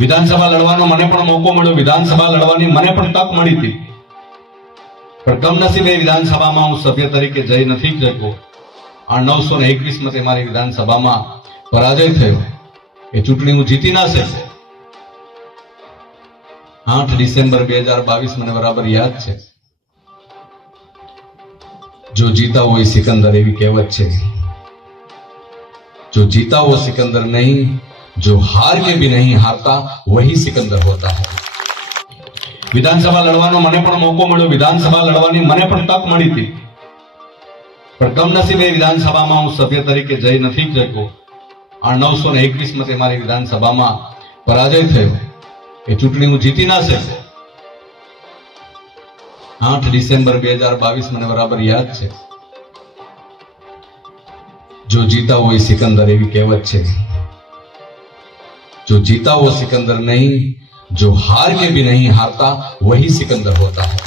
વિધાનસભા લડવાનો મને પણ મોકો મળ્યો, વિધાનસભા લડવાની મને પણ તક મળી હતી, પણ કમનસીબે વિધાનસભામાં હું સભ્ય તરીકે જઈ નથી શક્યો. આ 921 મતે મારી વિધાનસભામાં પરાજય થયો. એ ચૂંટણી હું જીતી ના શક્યો. 8 ડિસેમ્બર 2022 મને બરાબર યાદ છે. जो जीता वो ही सिकंदर, एवी कहेवत છે. जो जीता वो सिकंदर नहीं, जो हार के भी नहीं हारता वही सिकंदर होता है. વિધાનસભા લડવાનો મને પણ મોકો મળ્યો, વિધાનસભા લડવાની મને પણ તક મળી હતી, પણ કમનસીબે વિધાનસભામાં હું સભ્ય તરીકે જઈ નથી શક્યો. આ 921 મતે મારી વિધાનસભામાં પરાજય થયો. એ ચૂંટણી હું જીતી ના શક્યો. 8 ડિસેમ્બર 2022 મને બરાબર યાદ છે. जो जीता वो ही सिकंदर, एवी कहेवत છે. जो जीता वो सिकंदर नहीं, जो हार के भी नहीं हारता वही सिकंदर होता है.